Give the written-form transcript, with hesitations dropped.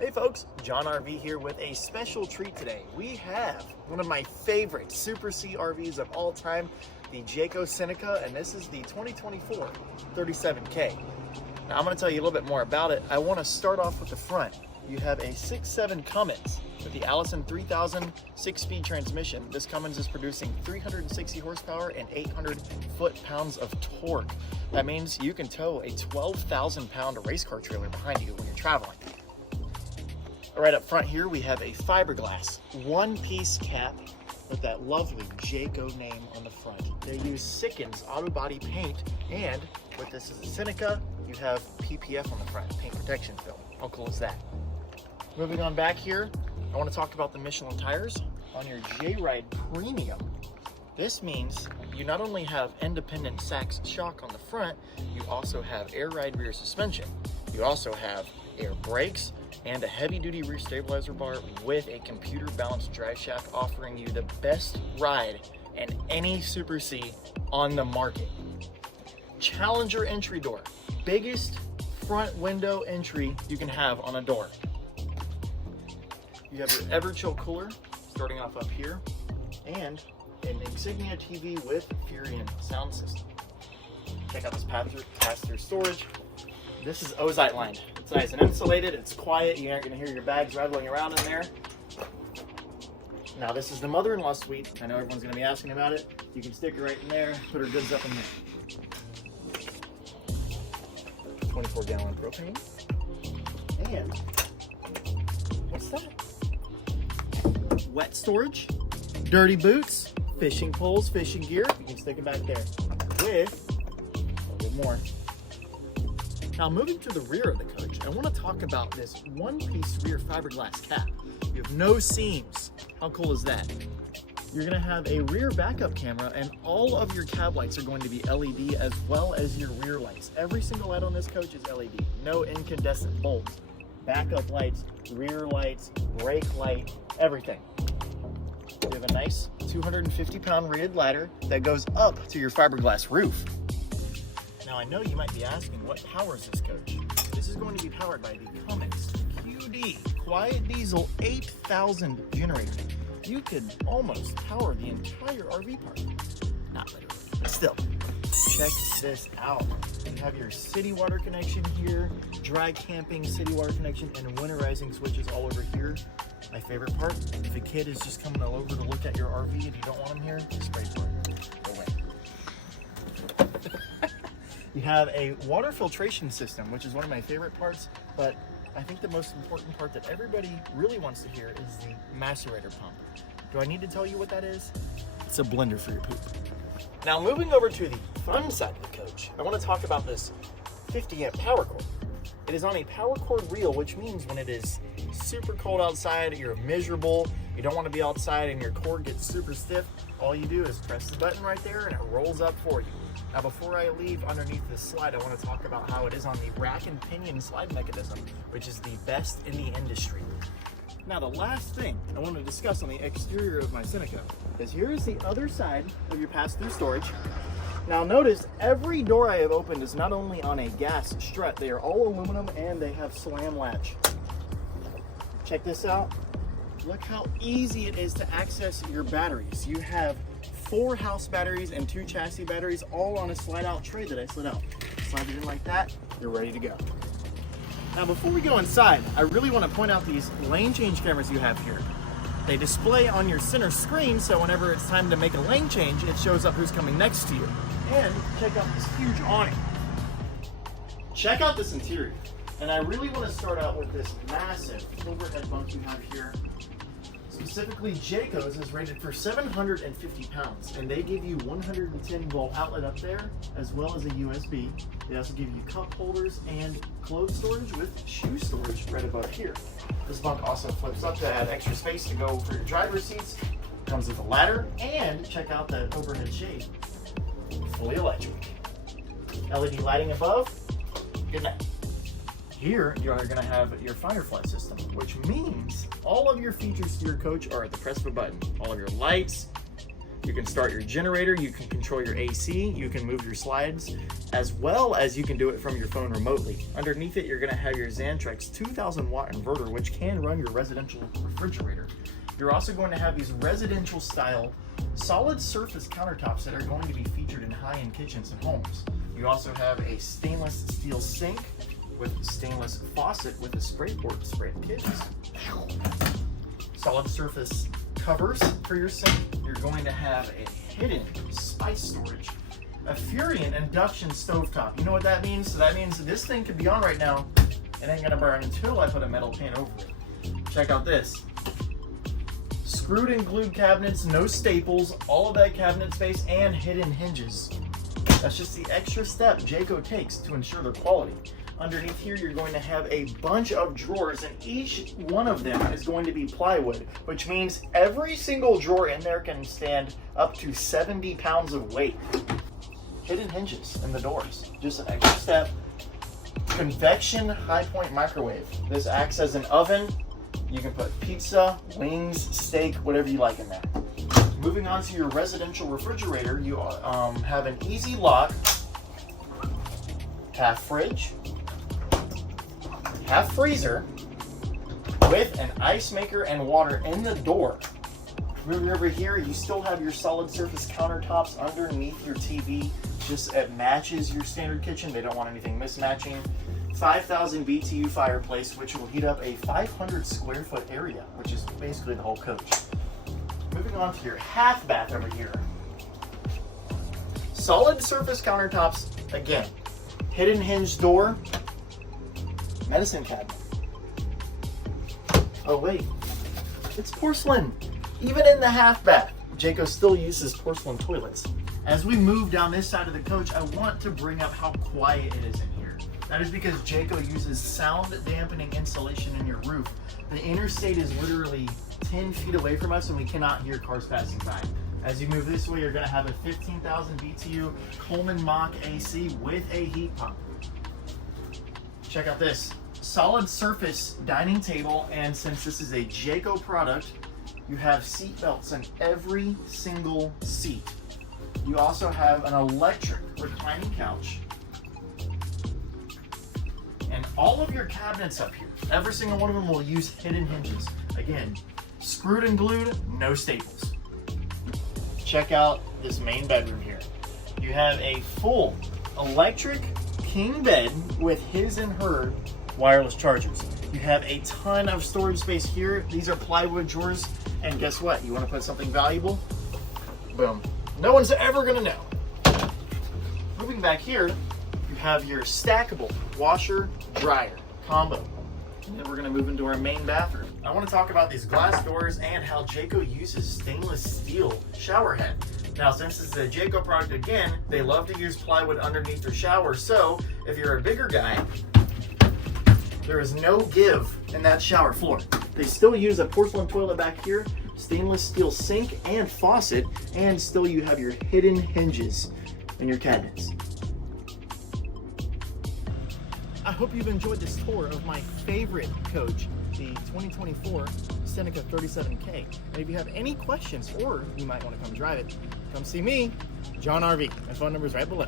Hey folks, John RV here with a special treat today. We have one of my favorite Super C RVs of all time, the Jayco Seneca, and this is the 2024 37K. Now I'm going to tell you a little bit more about it. I want to start off with the front. You have a 6.7 Cummins with the Allison 3000 6-speed transmission. This Cummins is producing 360 horsepower and 800 foot-pounds of torque. That means you can tow a 12,000 pound race car trailer behind you when you're traveling. Right up front here, we have a fiberglass one-piece cap with that lovely Jayco name on the front. They use Sikkens auto body paint, and with this as a Seneca, you have PPF on the front, paint protection film. How cool is that? Moving on back here, I want to talk about the Michelin tires on your J-Ride Premium. This means you not only have independent Sachs shock on the front, you also have air ride rear suspension. You also have air brakes and a heavy-duty rear stabilizer bar with a computer balanced drive shaft, offering you the best ride in any Super C on the market. Challenger entry door, biggest front window entry you can have on a door. You have your Everchill cooler starting off up here, and an Insignia TV with Furion sound system. Check out this pass-through storage. This is ozite lined. It's nice and insulated, it's quiet, you aren't gonna hear your bags rattling around in there. Now this is the mother-in-law suite. I know everyone's gonna be asking about it. You can stick it right in there, put her goods up in there. 24-gallon propane. And what's that? Wet storage, dirty boots, fishing poles, fishing gear. You can stick it back there with a little bit more. Now moving to the rear of the coach, I want to talk about this one-piece rear fiberglass cap. You have no seams. How cool is that? You're going to have a rear backup camera, and all of your cab lights are going to be LED, as well as your rear lights. Every single light on this coach is LED. No incandescent bulbs. Backup lights, rear lights, brake light, everything. You have a nice 250-pound rated ladder that goes up to your fiberglass roof. Now I know you might be asking, what powers this coach? This is going to be powered by the Cummins QD Quiet Diesel 8000 generator. You could almost power the entire RV park. Not literally, but still. Check this out. You have your city water connection here, dry camping city water connection, and winterizing switches all over here. My favorite part, if a kid is just coming over to look at your RV and you don't want them here, just spray for it. Go away. You have a water filtration system, which is one of my favorite parts, but I think the most important part that everybody really wants to hear is the macerator pump. Do I need to tell you what that is? It's a blender for your poop. Now moving over to the fun side of the coach, I want to talk about this 50 amp power cord. It is on a power cord reel, which means when it is super cold outside, you're miserable, you don't want to be outside and your cord gets super stiff, all you do is press the button right there and it rolls up for you. Now before I leave underneath this slide, I want to talk about how it is on the rack and pinion slide mechanism, which is the best in the industry. Now the last thing I want to discuss on the exterior of my Seneca is here is the other side of your pass-through storage. Now notice every door I have opened is not only on a gas strut, they are all aluminum and they have slam latch. Check this out. Look how easy it is to access your batteries. You have 4 house batteries and 2 chassis batteries all on a slide out tray that I slid out. Slide it in like that, you're ready to go. Now before we go inside, I really want to point out these lane change cameras you have here. They display on your center screen, so whenever it's time to make a lane change, it shows up who's coming next to you. And check out this huge awning. Check out this interior. And I really want to start out with this massive overhead bunk you have here. Specifically, Jayco's is rated for 750 pounds, and they give you 110 volt outlet up there, as well as a USB. They also give you cup holders and clothes storage with shoe storage right above here. This bunk also flips up to add extra space to go for your driver's seats. Comes with a ladder, and check out that overhead shade. Fully electric. LED lighting above. Good night. Here you are going to have your Firefly system, which means all of your features to your coach are at the press of a button. All of your lights, You can start your generator, you can control your AC, you can move your slides, as well as you can do it from your phone remotely. Underneath it, you're gonna have your Xantrex 2000 watt inverter, which can run your residential refrigerator. You're also going to have these residential style solid surface countertops that are going to be featured in high-end kitchens and homes. You also have a stainless steel sink with stainless faucet with a spray port to spray the kitchens. Solid surface covers for your sink. You're going to have a hidden spice storage, a Furion induction stovetop. You know what that means? So that means this thing could be on right now. It ain't gonna burn until I put a metal pan over it. Check out this. Screwed and glued cabinets, no staples, all of that cabinet space, and hidden hinges. That's just the extra step Jayco takes to ensure their quality. Underneath here, you're going to have a bunch of drawers, and each one of them is going to be plywood, which means every single drawer in there can stand up to 70 pounds of weight. Hidden hinges in the doors, just an extra step. Convection high point microwave. This acts as an oven. You can put pizza, wings, steak, whatever you like in there. Moving on to your residential refrigerator, you have an easy lock, half fridge, half freezer, with an ice maker and water in the door. Moving over here, you still have your solid surface countertops underneath your TV. Just it matches your standard kitchen. They don't want anything mismatching. 5,000 BTU fireplace, which will heat up a 500 square foot area, which is basically the whole coach. Moving on to your half bath over here. Solid surface countertops, again, hidden hinge door, medicine cabinet. Oh wait, it's porcelain. Even in the half bath, Jayco still uses porcelain toilets. As we move down this side of the coach, I want to bring up how quiet it is in here. That is because Jayco uses sound dampening insulation in your roof. The interstate is literally 10 feet away from us and we cannot hear cars passing by. As you move this way, you're gonna have a 15,000 BTU Coleman Mach AC with a heat pump. Check out this. Solid surface dining table, and since this is a Jayco product, you have seat belts in every single seat. You also have an electric reclining couch. And all of your cabinets up here, every single one of them will use hidden hinges. Again, screwed and glued, no staples. Check out this main bedroom here. You have a full electric king bed with his and her wireless chargers. You have a ton of storage space here. These are plywood drawers. And guess what? You want to put something valuable? Boom. No one's ever gonna know. Moving back here, you have your stackable washer dryer combo. And then we're gonna move into our main bathroom. I wanna talk about these glass doors and how Jayco uses stainless steel shower head. Now, since this is a Jayco product again, they love to use plywood underneath their shower. So if you're a bigger guy, there is no give in that shower floor. They still use a porcelain toilet back here, stainless steel sink and faucet, and still you have your hidden hinges in your cabinets. I hope you've enjoyed this tour of my favorite coach, the 2024 Seneca 37K. And if you have any questions or you might want to come drive it, come see me, John RV. My phone number is right below.